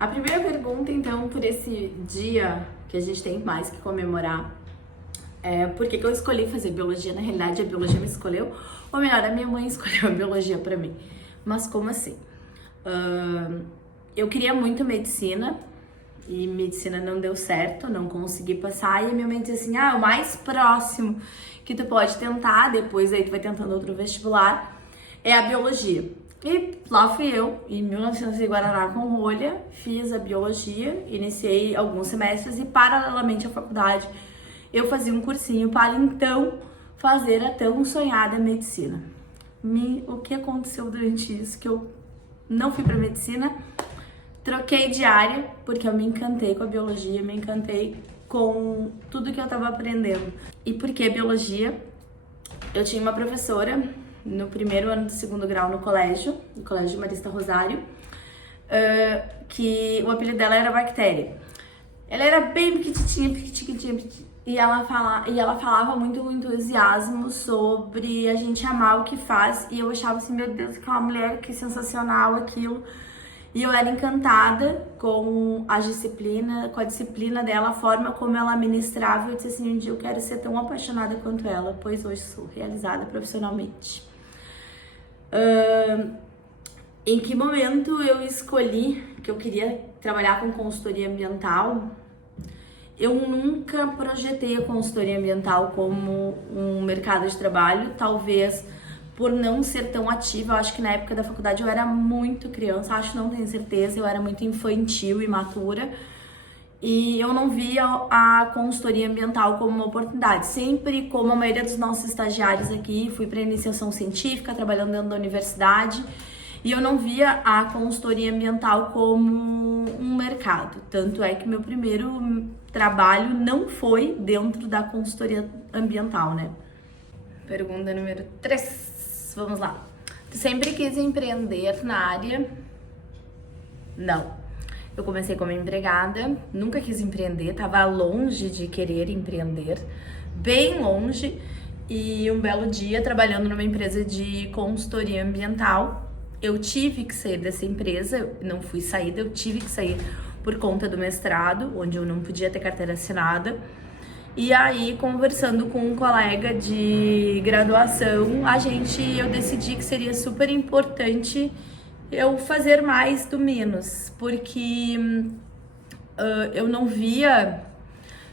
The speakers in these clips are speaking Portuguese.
A primeira pergunta, então, por esse dia que a gente tem mais que comemorar, é por que eu escolhi fazer biologia? Na realidade, a biologia me escolheu, ou melhor, a minha mãe escolheu a biologia pra mim. Mas como assim? Eu queria muito medicina, e medicina não deu certo, não consegui passar, e a minha mãe disse assim, o mais próximo que tu pode tentar, depois aí tu vai tentando outro vestibular, é a biologia. E lá fui eu, em 1900 em Guaraná-com-Rolha, fiz a biologia, iniciei alguns semestres e paralelamente à faculdade eu fazia um cursinho para então fazer a tão sonhada medicina. O que aconteceu durante isso? Que eu não fui para medicina, troquei de área porque eu me encantei com a biologia, me encantei com tudo que eu estava aprendendo. E por que biologia? Eu tinha uma professora no primeiro ano do segundo grau no colégio Marista Rosário, que o apelido dela era Bactéria. Ela era bem pequitinha, e ela falava muito com entusiasmo sobre a gente amar o que faz, e eu achava assim, meu Deus, aquela mulher, que sensacional aquilo. E eu era encantada com a disciplina dela, a forma como ela ministrava. Eu disse assim, um dia eu quero ser tão apaixonada quanto ela, pois hoje sou realizada profissionalmente. Em que momento eu escolhi que eu queria trabalhar com consultoria ambiental? Eu nunca projetei a consultoria ambiental como um mercado de trabalho, talvez por não ser tão ativa. Eu acho que na época da faculdade eu era muito criança, não tenho certeza, eu era muito infantil e imatura, e eu não via a consultoria ambiental como uma oportunidade. Sempre, como a maioria dos nossos estagiários aqui, fui para iniciação científica, trabalhando dentro da universidade, e eu não via a consultoria ambiental como um mercado. Tanto é que meu primeiro trabalho não foi dentro da consultoria ambiental, né? Pergunta número 3. Vamos lá. Tu sempre quis empreender na área? Não. Eu comecei como empregada, nunca quis empreender, tava longe de querer empreender, bem longe. E um belo dia, trabalhando numa empresa de consultoria ambiental, eu tive que sair dessa empresa, não fui saída, eu tive que sair por conta do mestrado, onde eu não podia ter carteira assinada. E aí, conversando com um colega de graduação, eu decidi que seria super importante eu fazer mais do menos, porque eu não via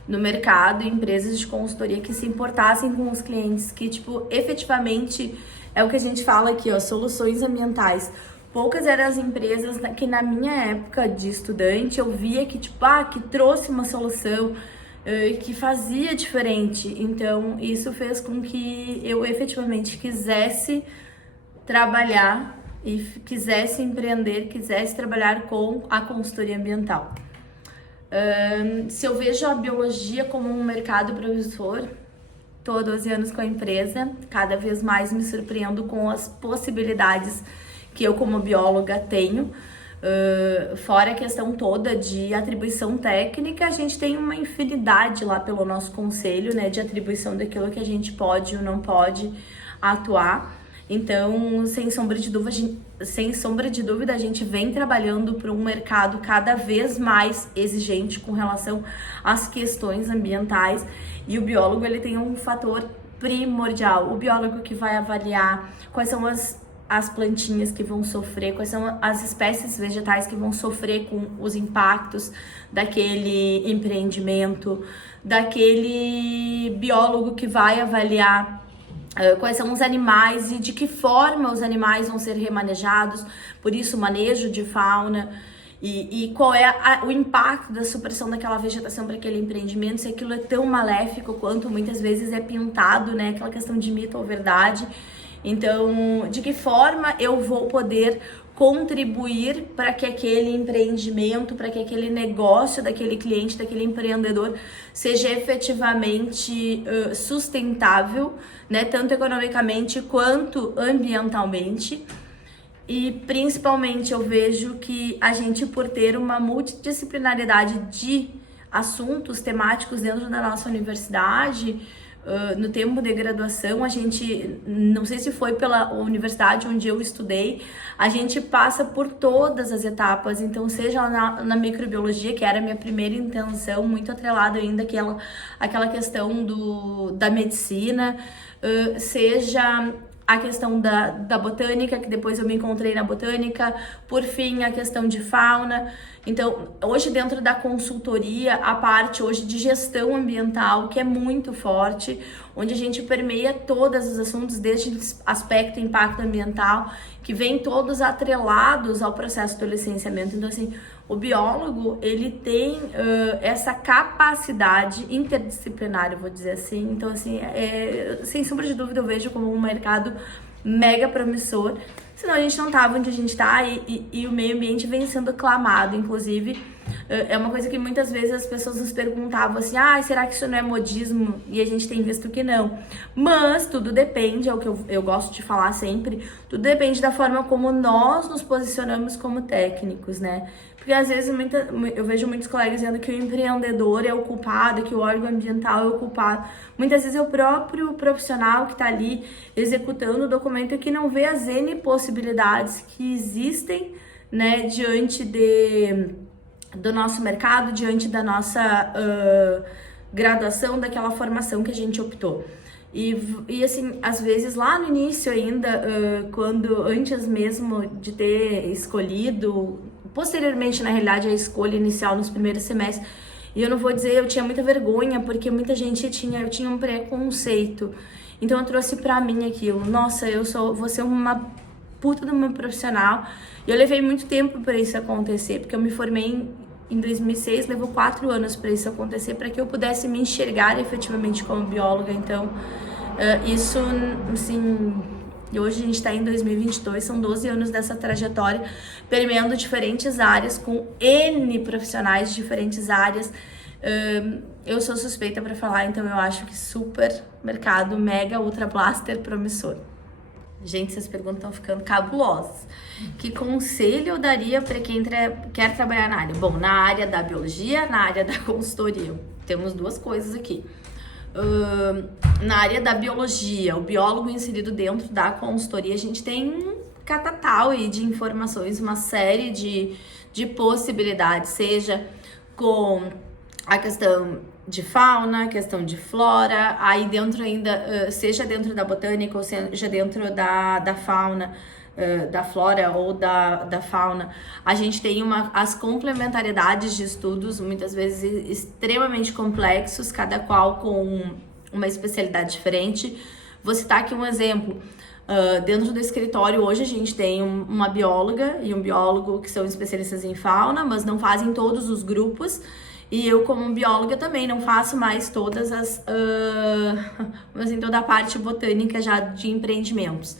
no mercado empresas de consultoria que se importassem com os clientes, que, efetivamente, é o que a gente fala aqui, soluções ambientais. Poucas eram as empresas que na minha época de estudante eu via que, que trouxe uma solução, que fazia diferente. Então, isso fez com que eu efetivamente quisesse trabalhar e quisesse empreender, quisesse trabalhar com a consultoria ambiental. Se eu vejo a biologia como um mercado promissor, estou há 12 anos com a empresa, cada vez mais me surpreendo com as possibilidades que eu como bióloga tenho. Fora a questão toda de atribuição técnica, a gente tem uma infinidade lá pelo nosso conselho, né, de atribuição daquilo que a gente pode ou não pode atuar. Então, sem sombra de dúvida, a gente vem trabalhando para um mercado cada vez mais exigente com relação às questões ambientais, e o biólogo ele tem um fator primordial. O biólogo que vai avaliar quais são as plantinhas que vão sofrer, quais são as espécies vegetais que vão sofrer com os impactos daquele empreendimento, daquele biólogo que vai avaliar quais são os animais e de que forma os animais vão ser remanejados, por isso o manejo de fauna, e qual é o impacto da supressão daquela vegetação para aquele empreendimento, se aquilo é tão maléfico quanto muitas vezes é pintado, né, aquela questão de mito ou verdade. Então, de que forma eu vou poder contribuir para que aquele empreendimento, para que aquele negócio daquele cliente, daquele empreendedor seja efetivamente sustentável, né, tanto economicamente quanto ambientalmente. E principalmente eu vejo que a gente, por ter uma multidisciplinaridade de assuntos temáticos dentro da nossa universidade, no tempo de graduação, a gente, não sei se foi pela universidade onde eu estudei, a gente passa por todas as etapas, então seja na microbiologia, que era a minha primeira intenção, muito atrelada ainda àquela questão da medicina, seja a questão da botânica, que depois eu me encontrei na botânica, por fim a questão de fauna. Então, hoje dentro da consultoria, a parte hoje de gestão ambiental, que é muito forte, onde a gente permeia todos os assuntos, desde aspecto impacto ambiental, que vem todos atrelados ao processo do licenciamento. Então, assim, o biólogo, ele tem essa capacidade interdisciplinar, eu vou dizer assim. Então, assim, sem sombra de dúvida, eu vejo como um mercado mega promissor. Senão a gente não tava onde a gente tá e o meio ambiente vem sendo clamado. Inclusive, é uma coisa que muitas vezes as pessoas nos perguntavam assim, será que isso não é modismo? E a gente tem visto que não. Mas tudo depende, é o que eu gosto de falar sempre, tudo depende da forma como nós nos posicionamos como técnicos, né? Porque às vezes eu vejo muitos colegas dizendo que o empreendedor é o culpado, que o órgão ambiental é o culpado. Muitas vezes é o próprio profissional que está ali executando o documento que não vê as N possibilidades que existem, né, diante do nosso mercado, diante da nossa graduação, daquela formação que a gente optou. E assim, às vezes lá no início ainda, antes mesmo de ter escolhido, posteriormente na realidade a escolha inicial nos primeiros semestres, e eu não vou dizer, eu tinha muita vergonha, porque muita gente eu tinha um preconceito, então eu trouxe pra mim aquilo, nossa, vou ser uma puta de uma profissional, e eu levei muito tempo pra isso acontecer, porque eu me formei em 2006, levou 4 anos para isso acontecer, para que eu pudesse me enxergar efetivamente como bióloga. Então, isso, assim, hoje a gente está em 2022, são 12 anos dessa trajetória, permeando diferentes áreas, com N profissionais de diferentes áreas. Eu sou suspeita para falar, então eu acho que super mercado, mega, ultra blaster, promissor. Gente, essas perguntas estão ficando cabulosas. Que conselho eu daria para quem quer trabalhar na área? Bom, na área da biologia, na área da consultoria. Temos duas coisas aqui. Na área da biologia, o biólogo inserido dentro da consultoria, a gente tem um catatal aí de informações, uma série de possibilidades, seja com a questão de fauna, questão de flora, aí dentro ainda, seja dentro da botânica ou seja dentro da fauna, da flora ou da fauna, a gente tem as complementariedades de estudos, muitas vezes extremamente complexos, cada qual com uma especialidade diferente. Vou citar aqui um exemplo. Dentro do escritório hoje a gente tem uma bióloga e um biólogo que são especialistas em fauna, mas não fazem todos os grupos. E eu, como bióloga, também não faço mais todas toda a parte botânica já de empreendimentos.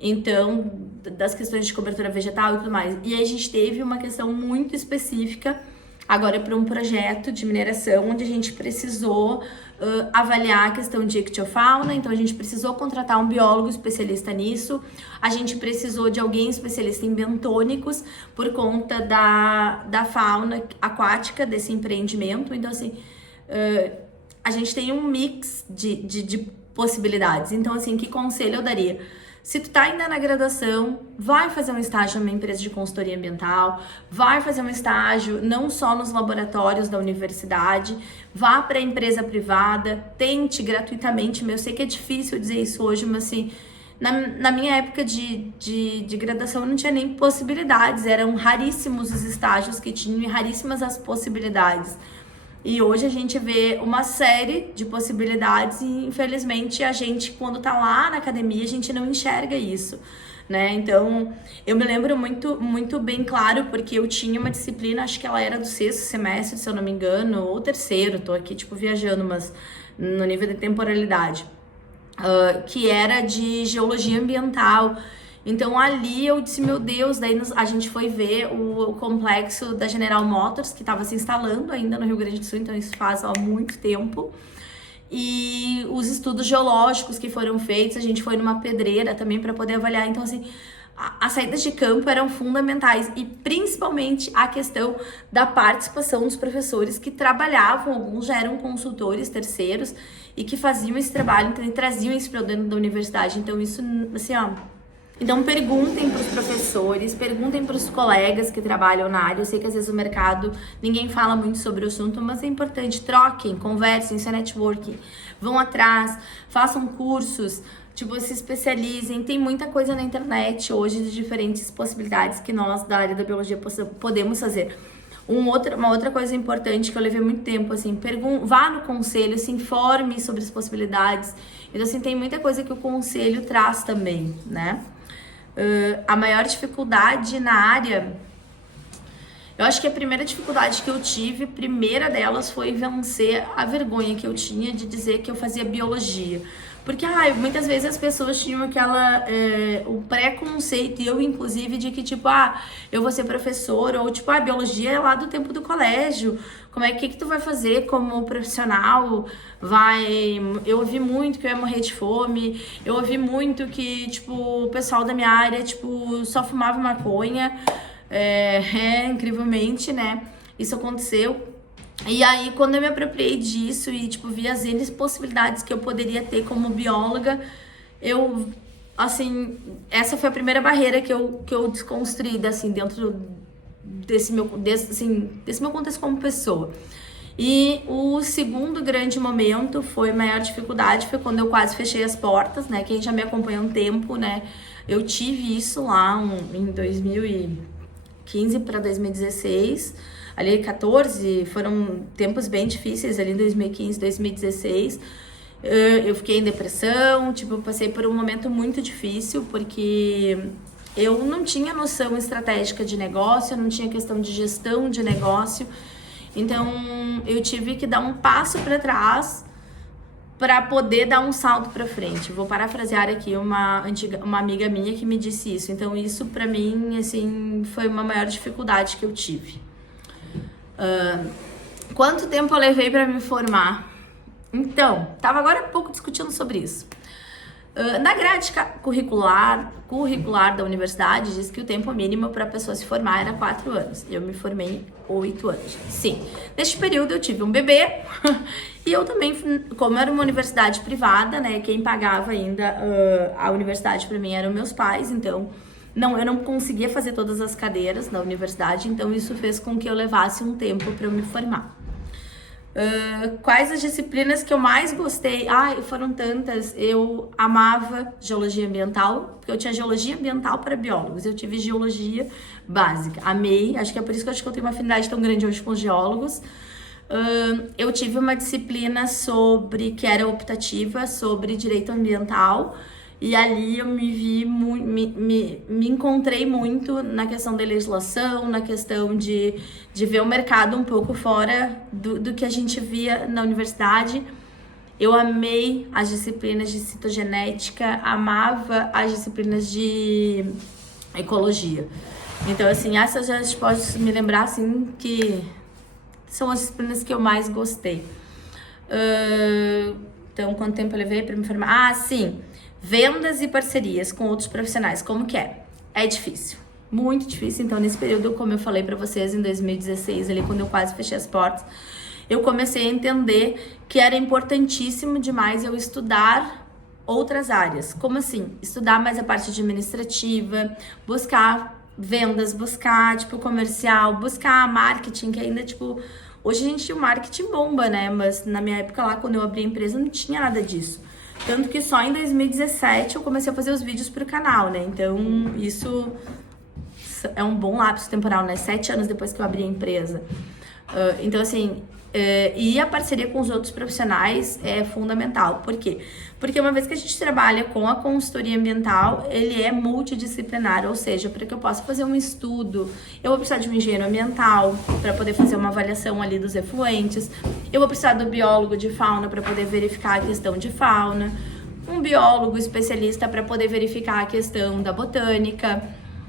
Então, das questões de cobertura vegetal e tudo mais. E aí a gente teve uma questão muito específica, agora para um projeto de mineração, onde a gente precisou avaliar a questão de ictiofauna, então a gente precisou contratar um biólogo especialista nisso, a gente precisou de alguém especialista em bentônicos por conta da fauna aquática desse empreendimento. Então, assim, a gente tem um mix de possibilidades. Então, assim, que conselho eu daria? Se tu tá ainda na graduação, vai fazer um estágio numa empresa de consultoria ambiental, vai fazer um estágio não só nos laboratórios da universidade, vá para a empresa privada, tente gratuitamente. Eu sei que é difícil dizer isso hoje, mas assim, na minha época de graduação não tinha nem possibilidades, eram raríssimos os estágios que tinham e raríssimas as possibilidades. E hoje a gente vê uma série de possibilidades e, infelizmente, a gente, quando tá lá na academia, a gente não enxerga isso, né? Então, eu me lembro muito, muito bem claro, porque eu tinha uma disciplina, acho que ela era do 6º semestre, se eu não me engano, ou 3º, tô aqui, tipo, viajando, mas no nível de temporalidade, que era de geologia ambiental. Então ali eu disse, meu Deus, daí a gente foi ver o complexo da General Motors, que estava se instalando ainda no Rio Grande do Sul, então isso faz há muito tempo. E os estudos geológicos que foram feitos, a gente foi numa pedreira também para poder avaliar. Então, assim, as saídas de campo eram fundamentais e principalmente a questão da participação dos professores que trabalhavam, alguns já eram consultores terceiros e que faziam esse trabalho, então, e traziam isso para dentro da universidade. Então isso, assim, ó, então perguntem para os professores, perguntem para os colegas que trabalham na área. Eu sei que às vezes o mercado, ninguém fala muito sobre o assunto, mas é importante, troquem, conversem, isso é networking, vão atrás, façam cursos, tipo, se especializem. Tem muita coisa na internet hoje de diferentes possibilidades que nós da área da biologia podemos fazer. Uma outra coisa importante que eu levei muito tempo, assim, vá no conselho, se informe sobre as possibilidades. Então, assim, tem muita coisa que o conselho traz também, né? A maior dificuldade na área, eu acho que a primeira dificuldade que eu tive, primeira delas, foi vencer a vergonha que eu tinha de dizer que eu fazia biologia. Porque muitas vezes as pessoas tinham o preconceito, e eu inclusive, de que tipo, eu vou ser professora, ou tipo, biologia é lá do tempo do colégio, como é que tu vai fazer como profissional? Eu ouvi muito que eu ia morrer de fome, eu ouvi muito que, tipo, o pessoal da minha área, tipo, só fumava maconha, incrivelmente, né, isso aconteceu. E aí, quando eu me apropriei disso e, tipo, vi as N possibilidades que eu poderia ter como bióloga, eu, assim, essa foi a primeira barreira que eu desconstruí, assim, dentro desse meu contexto como pessoa. E o segundo grande momento foi maior dificuldade, foi quando eu quase fechei as portas, né? Quem já me acompanha há um tempo, né? Eu tive isso lá em 2015 para 2016. Ali 14, foram tempos bem difíceis ali em 2015, 2016. Eu fiquei em depressão, tipo, eu passei por um momento muito difícil, porque eu não tinha noção estratégica de negócio, eu não tinha questão de gestão de negócio. Então, eu tive que dar um passo para trás para poder dar um salto para frente. Vou parafrasear aqui uma amiga minha que me disse isso. Então, isso para mim, assim, foi uma maior dificuldade que eu tive. Quanto tempo eu levei para me formar? Então, tava agora há pouco discutindo sobre isso. Na grade curricular da universidade diz que o tempo mínimo para a pessoa se formar era 4 anos. Eu me formei em 8 anos. Sim, neste período eu tive um bebê e eu também, como era uma universidade privada, né, quem pagava ainda a universidade para mim eram meus pais, então eu não conseguia fazer todas as cadeiras na universidade, então isso fez com que eu levasse um tempo para eu me formar. Quais as disciplinas que eu mais gostei? Foram tantas. Eu amava geologia ambiental, porque eu tinha geologia ambiental para biólogos. Eu tive geologia básica, amei. Acho que é por isso que eu tenho uma afinidade tão grande hoje com os geólogos. Eu tive uma disciplina que era optativa, sobre direito ambiental. E ali eu me encontrei muito na questão da legislação, na questão de ver o mercado um pouco fora do que a gente via na universidade. Eu amei as disciplinas de citogenética, amava as disciplinas de ecologia. Então, assim, essas já pode me lembrar, assim, que são as disciplinas que eu mais gostei. Então, quanto tempo eu levei para me formar? Sim. Vendas e parcerias com outros profissionais, como que é? É difícil, muito difícil. Então, nesse período, como eu falei pra vocês, em 2016, ali quando eu quase fechei as portas, eu comecei a entender que era importantíssimo demais eu estudar outras áreas. Como assim? Estudar mais a parte administrativa, buscar vendas, buscar, tipo, comercial, buscar marketing, que ainda, tipo, hoje a gente tinha o marketing bomba, né? Mas na minha época lá, quando eu abri a empresa, não tinha nada disso. Tanto que só em 2017 eu comecei a fazer os vídeos pro canal, né? Então, isso é um bom lapso temporal, né? 7 anos depois que eu abri a empresa. Então, assim, e a parceria com os outros profissionais é fundamental. Por quê? Porque uma vez que a gente trabalha com a consultoria ambiental, ele é multidisciplinar, ou seja, para que eu possa fazer um estudo, eu vou precisar de um engenheiro ambiental para poder fazer uma avaliação ali dos efluentes, eu vou precisar do biólogo de fauna para poder verificar a questão de fauna, um biólogo especialista para poder verificar a questão da botânica.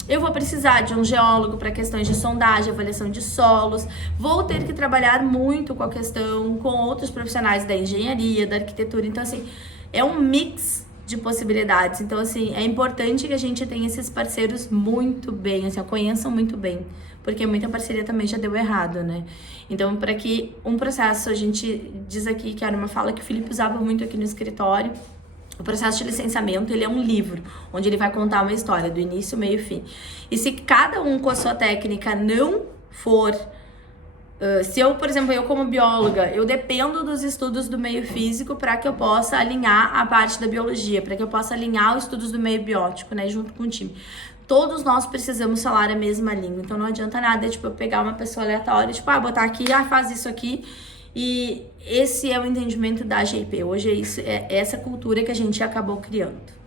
Eu vou precisar de um geólogo para questões de sondagem, avaliação de solos. Vou ter que trabalhar muito com a questão, com outros profissionais da engenharia, da arquitetura. Então, assim, é um mix de possibilidades. Então, assim, é importante que a gente tenha esses parceiros muito bem, assim, conheçam muito bem, porque muita parceria também já deu errado, né? Então, para que um processo, a gente diz aqui, que era uma fala que o Felipe usava muito aqui no escritório, o processo de licenciamento, ele é um livro, onde ele vai contar uma história, do início, meio e fim. E se cada um com a sua técnica não for... se eu, por exemplo, eu como bióloga, eu dependo dos estudos do meio físico para que eu possa alinhar a parte da biologia, para que eu possa alinhar os estudos do meio biótico, né, junto com o time. Todos nós precisamos falar a mesma língua, então não adianta nada, tipo, eu pegar uma pessoa aleatória, tipo, botar aqui, faz isso aqui, e esse é o entendimento da GIP. Hoje é essa cultura que a gente acabou criando.